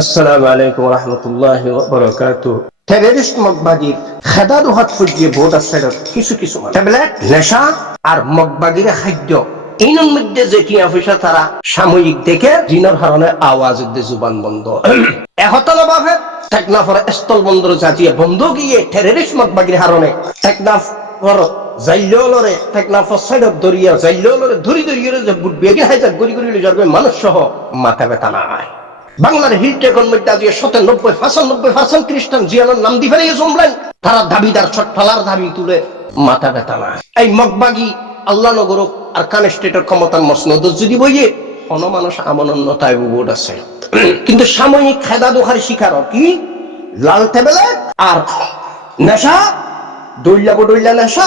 আসসালামু আলাইকুম রহমতুল্লাহি ওয়া বারাকাতুহু। টেররিস্ট মগবাগির খেদাদু হাত ফুজিয়ে ভোট আছে কিছু কিছু ট্যাবলেট নেশা আর মগবাগির খাদ্য এইনের মধ্যে যে কি অফিসা তারা সাময়িক দেখে দিনের হারণে আওয়াজ দিয়ে জুবান বন্ধ এহতল বাবে টেকনাফর স্থল বন্দর জাতীয় বন্ধ গিয়ে টেররিস্ট মগবাগির হারণে টেকনাফর জাইলরে টেকনাফর সাইডত দরিয়া জাইলরে ধরি ধরিয়ে যে বুট বেগে হাইজাক গড়ি গড়ি জর্গে মানুষ সহ মাথা ব্যথা নাই। বাংলার হিলটেকন মধ্যে আজকে ৯৭-৯৫% খ্রিস্টান জিয়ানোর নাম দি ফেলে জমলেন। তারা দাবিদার ছটফালার দাবি তুলে মাথা ব্যথা না। এই মগবাগি আল্লাহ নগর আর কান স্টেটের ক্ষমতার মসনদ যদি বইয়ে কোন মানুষ আমনন্নতায় বোর্ড আছে, কিন্তু সাময়িক খেদা দোহার শিকার কি লাল টেবেলে আর নেশা দৈল্লা নেশা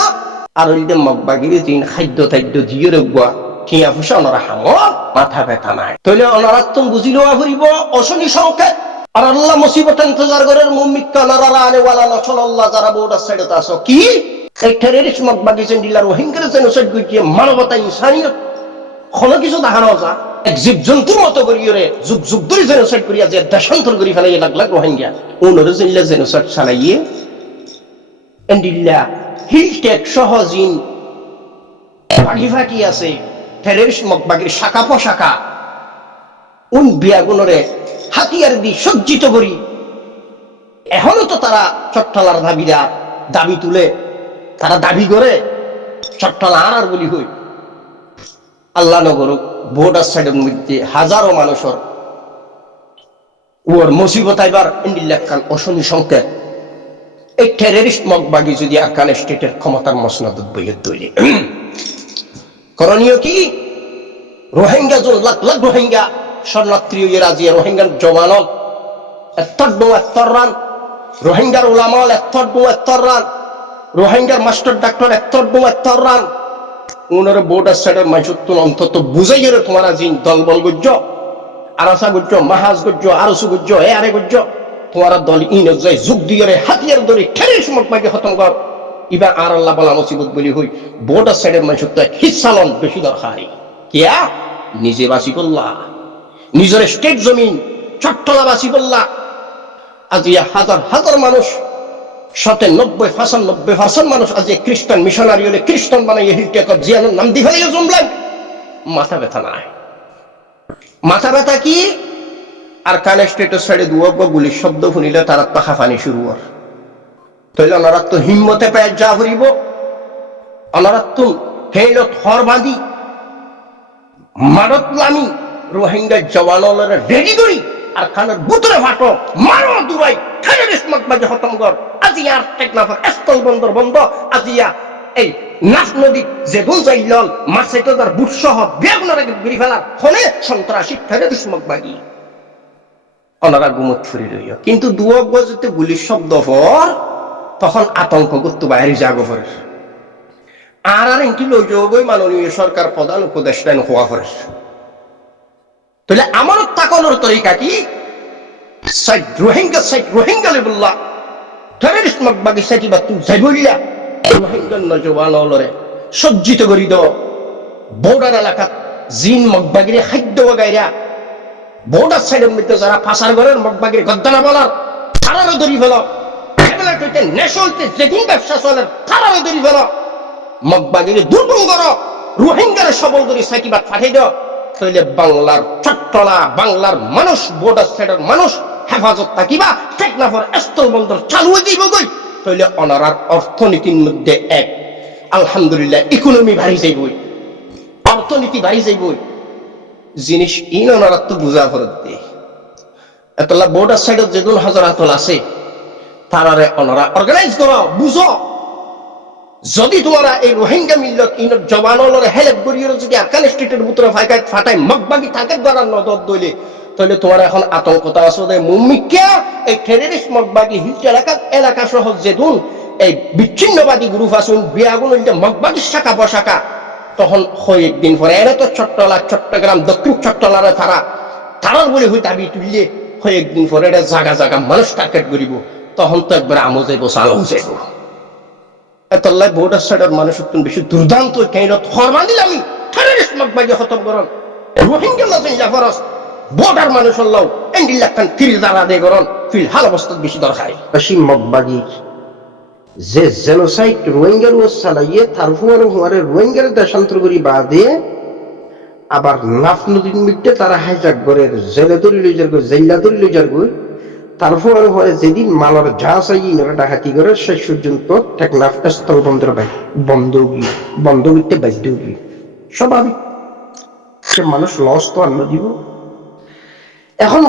আর ওই যে মগবাগির জিন খাদ্য টাদ্য দিয়ে রোগুয়া ঠিয়া ফুসা ওনারা হামর মাথা ব্যথা নাই। তাহলে ওনারা তুমি বুঝিলেও ফুরিব অশনি সংকেত আর আল্লাহ মুসিবত ইন্তজার করার মুমিক্কা নারারা আনেওয়ালা নছল্লাহ যারা বোর্ডার সাইডে আছো কি এই টেররিস্ট মগবাগি জেন্ডিলা রোহিঙ্গার জেনোসাইড গিয়ে মানবতা ইনসানিয়ত কোনো কিছু দেখানো যা এক জীবজন্তুর মতো করিয়ে যুগ যুগ ধরে জেনোসাইড করিয়া যে দেশান্তর করে ফেলাই লাখ লাখ রোহিঙ্গা ওনারা জেনিলা জেনোসাইড চালাইয়ে এন্ডিল্লা হিলটেক সহজিন ফাঁকি ফাঁকি আছে টেররিস্ট মগবাগির শাখা পোশাখা উন বিয়াগুনরে হাতিয়ার দি সজ্জিত করি এখনো তো তারা চট্টলার দাবি তুলে তারা দাবি করে চট্টলা আর বলি হই আল্লাহ নগর বর্ডার সাইডের মধ্যে হাজারো মানুষের ওর মুসিবত এবার ইন্ডিল্লাখান অশনি সংকেত এই টেররিস্ট মগবাগি যদি আকান স্টেটের ক্ষমতার মসনদ বইয়ে তৈরি করণীয় কি রোহিঙ্গা জন লাখ লাখ রোহিঙ্গা শরণার্থী রাজিয়া রোহিঙ্গার জমানত রান রোহিঙ্গার উলামাল রান রোহিঙ্গার মাস্টার ডাক্তার রান উনারে বোর্ডার সাইডের মাইসুত্তুন অন্তত বুঝাই গেলে তোমারা জিন দলবল গুজ্জ আরাসা গুজ্জ মাহাজ গুজ্জ আরসু গুজ্জ এ আরে গুজ্জ তোমারা দল ইন যায় যুগ দিয়ে হাতিয়ার ধরে ঠেলে সময় খতম কর ইবা আর আল্লাহ বলা মুসিবত বলি হই বোর্ডার সাইডের মাইসুত্ত হিসালন বেশি দরকারি কিয়া নিজে বাসি করলা নিজের স্টেট জমিন চট্টলা বাসি করলা আজি হাজার হাজার মানুষ ৯৭-৯৫% মানুষ আজ খ্রিস্টান মিশনারি হলে খ্রিস্টান বানাইয়ে হিলটেকর জিয়ানোর নাম দি ফেলে জমলেন। মাথা ব্যথা নাই। মাথা ব্যথা কি আর কান স্টেটের সাইডে দুয়াব্বা গুলির শব্দ শুনিলে তারা পাখা ফানি শুরু হর তাইলে ওনারা তো হিম্মতে পেয়ে যা ফুরিব ওনারা তো হেলত হর বাঁধি মারতলামি রোহিঙ্গা জওয়ানরা রেডি করি আর খানের বুতরে ফাটো মারো দুবাই টেররিস্ট মগবাগি খতম কর আজিয়া টেকনাফর স্থল বন্দর বন্ধ আজিয়া এই নাফ নদী যে বুঝাইল মাছেটার বুট সহ বেগুনারে ঘুরি ফেলার ফলে সন্ত্রাসী টেররিস্ট মগবাগি ওনারা গুমত ফুরি রইল। কিন্তু দুয়াব্ব যদি গুলির শব্দ পর তখন আতঙ্ক করতে বাইরে জাগো পড়ে আর এনকি লইজগই মাননীয় সরকার প্রধান উপদেষ্টা হওয়া পড়ে। তাহলে আমার তাকানোর তরিকা কি সাইড রোহিঙ্গা লেবুল্লাহ টেররিস্ট মগবাগি সাইটি বা তুই যাইবলিয়া রোহিঙ্গার নজওয়ানরে সজ্জিত করি দ বর্ডার এলাকাত জিন মগবাগিরে খাদ্য গাইরা বর্ডার সাইডের মধ্যে যারা ফাঁসার ঘরের মগবাগির গদ্দানা বলার তারারও ধরি ফেল নেশলতে যেদিন ব্যবসা চলে তারারও ধরি ফেল মগবাগিরে দুর্বল কর রোহিঙ্গার সবল ধরি সাইটিবাদ পাঠাই দাও তাহলে বাংলার চট্টলা বাংলার মানুষ বর্ডার সাইডের মানুষ হেফাজত থাকিবা টেকনাফর স্থল বন্দর চালু হয়ে যাইব গই তাহলে অনারার অর্থনীতির মধ্যে এক আলহামদুলিল্লাহ ইকোনমি বাড়ি যাইবই অর্থনীতি বাড়ি যাইবই জিনিস ইন অনারার তো বুঝা ফরত দিয়ে এতলা বর্ডার সাইডের যেগুন হাজারাতল আছে তারারে অনারা অর্গানাইজ করো বুঝো যদি তোমরা এই রোহিঙ্গা মিল্লত ইনত জওয়ানরে হেল্প করিয়ে যদি আফগান স্টেটের ভিতরে ফাটাই মগবাগি থাকে দ্বারা নজর দইলে তাহলে তোমার এখন আতঙ্কতা আছে মুমিক্কা এই টেররিস্ট মগবাগি হিলচ এলাকা সহ যেদুন এই বিচ্ছিন্নবাদী গ্রুপ আসুন বিয়াগুন মগবাগির শাখা বশাখা তখন হয় একদিন পরে এরা তো চট্টগ্রাম দক্ষিণ চট্টলারে তারার বলে হই দাবি তুললে হয় একদিন পরে এটা জায়গা জায়গা মানুষ টার্গেট করিব তখন তো একবার আমো যাইব চালও যাইব এতলাই বর্ডার সাইডের মানুষ বেশি দুর্দান্ত কেনত ফরমান দিলাম টেররিস্ট মগবাগি খতম করন রোহিঙ্গা লাজেন জাফরস বর্ডার মানুষ হল্লাও এন্ডিল্লা খান তিরিজারা দে গরন ফিল হাল অবস্থা বেশি দরকার অসীম মগবাগি যে জেনোসাইড রোহিঙ্গার ও চালাইয়ে তার হুয়ারে হুয়ারে রোহিঙ্গার দেশান্তর করি বাদে আবার নাফ নদীর মধ্যে তারা হাইজাক করে জেলে ধরি লই যার জেল্লা ধরি লই যার তারপর হয় যেদিন মালার জাহাজ আইনরা ডাকাতি করে শেষ পর্যন্ত টেকনাফ স্থল বন্দর বন্ধ করতে বাধ্য হবি স্বাভাবিক সে মানুষ লস তো আন্ন দিব এখন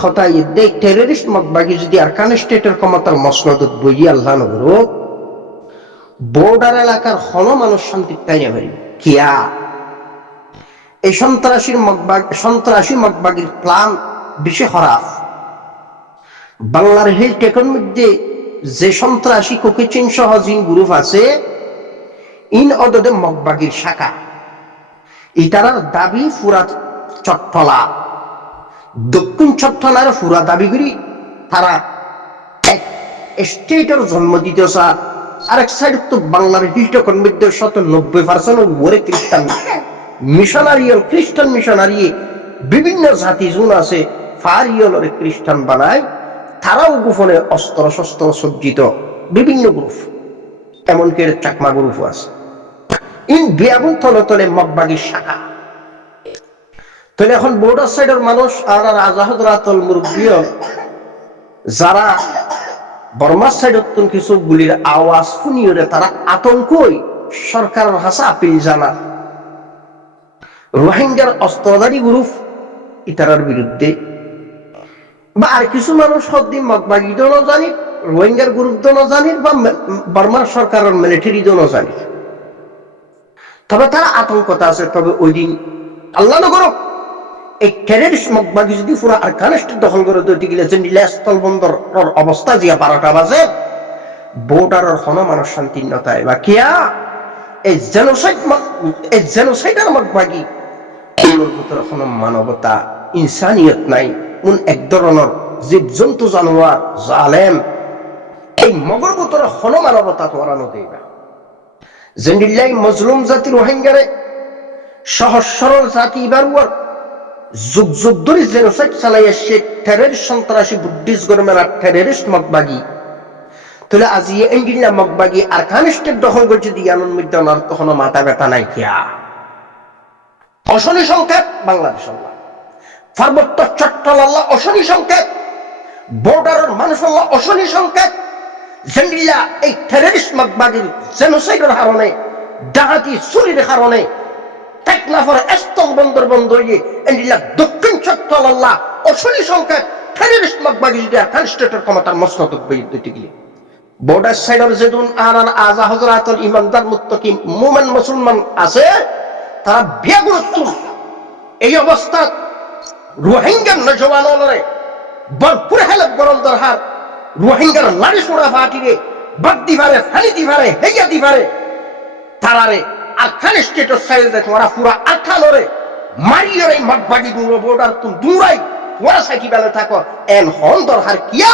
হতাই দেখ টেররিস্ট মতবাগি যদি আরকান স্টেটের ক্ষমতার মসনদত বই আল্লাহ নগর বর্ডার এলাকার হল মানুষ শান্তি তাই না পারি কিয়া এই সন্ত্রাসী মতবাগির প্ল্যান বেশি হরাফ বাংলার হিল টেকন মধ্যে যে সন্ত্রাসী কোকেচিন সহ জিন গ্রুপ আছে ইন অদদে মগবাগির শাখা ইতারার দাবি ফুরা চট্টলা দক্ষিণ চট্টলার ফুরা দাবি করি তারা এক স্টেটের জন্ম দিতে চায় আরেক সাইড তো বাংলার হিল টেকন মধ্যে 90% ওরে খ্রিস্টান খ্রিস্টান মিশনারি বিভিন্ন জাতি জুন আছে ফারিয়লরে খ্রিস্টান বানায় তারাও গোপনে অস্ত্র শস্ত্র সজ্জিত বিভিন্ন গ্রুপ এমনকি চাকমা গ্রুপ আছে ইন বিয়াবুল তলে তলে মগবাগির শাখা তাহলে এখন বর্ডার সাইডের মানুষ আর আজাহদরাতল মুরব্বীয় যারা বর্মার সাইডের কিছু গুলির আওয়াজ শুনিয়ে তারা আতঙ্কই সরকারের হাসা আপিল জানা রোহিঙ্গার অস্ত্রধারী গ্রুপ ইতারার বিরুদ্ধে বা আর কিছু মানুষ সদ্দিন মগবাগি তো না জানি রোহিঙ্গার গ্রুপ তো না জানি বা বর্মার সরকারের মিলিটারি তো না জানি তবে তারা আতঙ্কতা আছে তবে ওই দিন আল্লাহ নগর এই টেররিস্ট মগবাগি যদি পুরো আরকান স্টেট দখল করে দিতে গেলে যে স্থল বন্দর অবস্থা জিয়া 12টা বাজে বর্ডারের হন মানুষ শান্তিনতায় বা কিয়া এই জেনোসাইডার মগবাগি ভিতরে কোনো মানবতা ইনসানিয়ত নাই কোন এক ধরনের জীবজন্তু জানোয়ার জালেম এই মগর ভিতরে হন মানবতা তোরানো দেবা জেন্ডিল্লাই মজলুম জাতি রোহিঙ্গারে সহজ সরল জাতি এবার যুগ যুগ ধরে জেনোসাইড চালাইয়া সে টেররিস্ট সন্ত্রাসী বুদ্ধিস্ট গরমের টেররিস্ট মগবাগি তাহলে আজি এন্ডিল্লা মগবাগি আর খান স্টেট দখল করছে দিয়ানোর মধ্যে ওনার তখনও মাথা ব্যথা নাই খেয়া অশনি সংকেত বাংলাদেশ আল্লাহ পার্বত্য চট্টল আল্লাহ অশনি সংকেত বর্ডারের মানুষ আল্লাহ অশনি সংকেত জেন্ডিল্লা এই টেররিস্ট মগবাগির জেনোসাইডের কারণে ডাকাতি চুরির কারণে টেকনাফের স্থল বন্দর বন্ধ হয়ে এন্ডিল্লা দক্ষিণ চট্টল আল্লাহ অশনি সংকেত টেররিস্ট মগবাগি যদি আর খান স্টেটের ক্ষমতার মসনদ দিতে গেলে বর্ডার সাইডের যেদিন আর আজা হজরাতল ইমানদার মুত্তাকি মুমিন মুসলমান আছে তারা বিয়া গুরুত্ব এই অবস্থা রোহিঙ্গার নজওয়ানরে ভরপুর হেলপ গরম দরকার রোহিঙ্গার লাড়ি সোড়া ফাটিরে বাদ দিবারে ফানি দিবারে হেয়া দিবারে তারারে আর খান স্টেটের সাইডে দেখো ওরা পুরা আঠালোরে মারিয়রে মগবাগি গুলো বর্ডার তুম দূরাই ওরা সাইকি বেলা থাকো এন হন দরকার কিয়া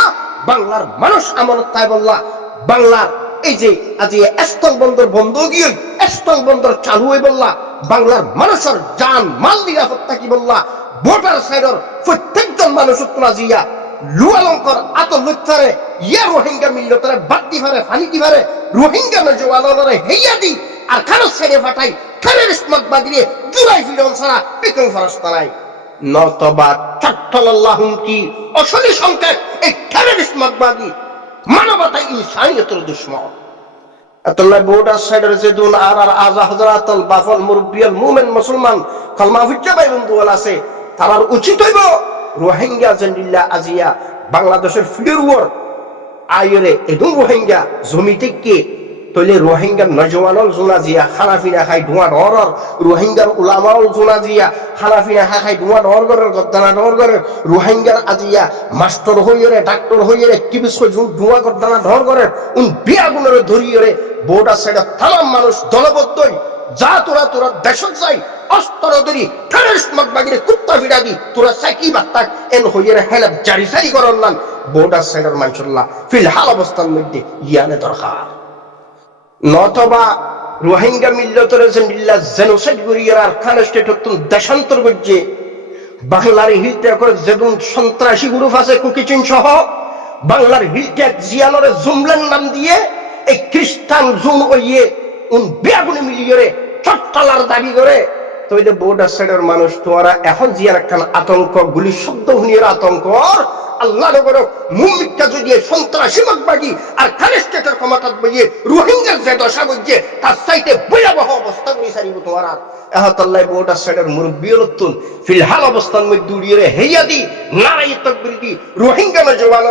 বাংলার মানুষ আমানত তাই বললা বাংলার এই যে আজি স্থল বন্দর বন্ধ গিয়ে স্থল বন্দর চালু হয়ে বললা বাংলার মানুষের জান মাল নিরাপদ থাকি বললা বর্ডার সাইডের প্রত্যেকজন মানুষ জিয়া লুয়ালঙ্কর আতলুত্তারে ইয়া রোহিঙ্গা মিল্লতরে বাদ দিবারে ফানি দিবারে রোহিঙ্গা নজওয়ানরে হেইয়া দি আর খানো ছেড়ে ফাটাই টেররিস্ট মগবাগিরে জুলাই ফিরন সারা বিক্রম ফরস্তা নাই নতবা চট্টলাল্লাহুম কি অশনি সংকেত এই টেররিস্ট মগবাগি মানবতা ইনসানিয়তের দুশমন আল্লাহ বর্ডার সাইডের যে দুন আর আজা হযরাতুল বাফল মুরব্বিয়াল মুমিন মুসলমান কলমা হুজ্জা ভাই বন্ধু আছে তার উচিত হইব রোহিঙ্গা জেন্ডিল্লা আজিয়া বাংলাদেশের ফিডার আইরে এদুন রোহিঙ্গা জমি থেকে তলে রোহিঙ্গার নজওয়ানল জোনা জিয়া খানাফিনা খাই ধোঁয়া ডর রোহিঙ্গার উলামাউল জোনা জিয়া খানাফিনা খাই ধোঁয়া ডর গদ্দানা ডর রোহিঙ্গার আজিয়া মাস্টার হইরে ডাক্তার হইরে কি বিষয় ধোঁয়া গদ্দানা ডর উন বিয়া গুণরে ধরিয়ে বর্ডার সাইডে তাম মানুষ দলবদ্ধই যা তোরা দেশত যাই অস্ত্র ধরি টেররিস্ট মগবাগিরে কুত্তা ভিড়া দি তোরা সাইকি বাত্তাক এন হইরে হেলাপ জারি সারি করলাম বর্ডার সাইডের মানুষল্লাহ ফিলহাল অবস্থার মধ্যে ইয়ানে দরকার নতবা রোহিঙ্গা মিল্লতরে জেন্ডিল্লা জেনোসাইড করিয়ার আর খান স্টেট দেশান্তর করছে বাংলার হিলট্যাগ করে যেদিন সন্ত্রাসী গ্রুপ আছে কুকিচিন সহ বাংলার হিলট্যাগ জিয়ানরে জুমলেন নাম দিয়ে এই খ্রিস্টান জুন ওইয়ে বেগুনি মিলিয়ে চট্টালার দাবি করে তো ওই যে বর্ডার সাইডের মানুষ তোরা এখন জিয়ার একখান আতঙ্ক গুলি শব্দ শুনিয়ে আতঙ্ক আল্লাহ নগর মুমিকটা যদি সন্ত্রাসী মতবাগী আর কালেস্টেটের ক্ষমতাত বইয়ে রোহিঙ্গার যে দশা বুঝছে তার চাইতে ভয়াবহ অবস্থা গুলি সারিব তোমার এহতাল্লাহ বর্ডার সাইডের মুরব্বী নতুন ফিলহাল অবস্থান মধ্যে উড়িয়ে হেইয়া দি নারাই তকবির দি রোহিঙ্গা জওয়ান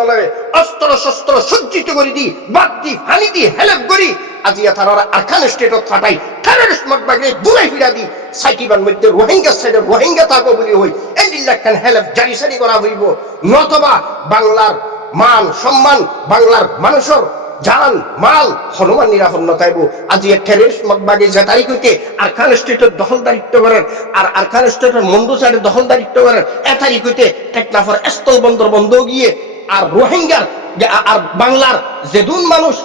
অস্ত্র শস্ত্র সজ্জিত করে দি বাদ দি হানি দি হেল্প করি আজিয়া তারা আরকান স্টেটত ফাটাই টেররিস্ট মতবাগী দূরে ফিরা দি সাইকিবান মধ্যে রোহিঙ্গা সাইডে রোহিঙ্গা থাকো বলি হই এই লাখান হেল্প জারি সারি করা হইব নতবা বাংলার মান সম্মান বাংলার মানুষের জান মাল হনুমান নিরাপন্ন থাকব আজি টেররিস্ট মতবাগী যে তারিখ হইতে আরকান স্টেটের দখলদারিত্ব করেন আর আরকান স্টেটের মন্দুসারের দখলদারিত্ব করেন এ তারিখ হইতে টেকনাফর স্থল বন্দর বন্ধ গিয়ে আর রোহিঙ্গার আর বাংলার যেদুন মানুষ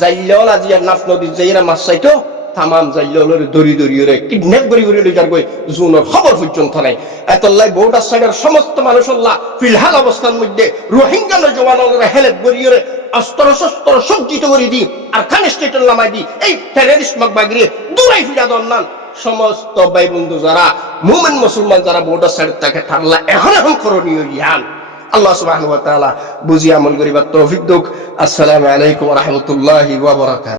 জাইলেওয়ালা জিয়া নাফ নদীর যাইরা মাছ চাইতো তামাম জাইলেওয়ালার দড়ি দড়িয়ে কিডন্যাপ করি করে লইজার গই জুনের খবর পর্যন্ত নাই এতলাই বর্ডার সাইডের সমস্ত মানুষ আল্লাহ ফিলহাল অবস্থার মধ্যে রোহিঙ্গা জওয়ানরা হেল্প করিয়ে অস্ত্র শস্ত্র সজ্জিত করে দি আর খান স্টেটের নামাই দি এই টেররিস্ট মতবাগী দূরাই ফিরা দন্নান সমস্ত ভাই বন্ধু যারা মুমিন মুসলমান যারা বর্ডার সাইড থাকে তারা এখন করণীয় জ্ঞান আল্লাহ সুবহানাহু ওয়া তাআলা বুঝিয়ে আমল করিবার তৌফিক দিক। আসসালামু আলাইকুম ওয়া রাহমাতুল্লাহি ওয়া বারাকাতুহু।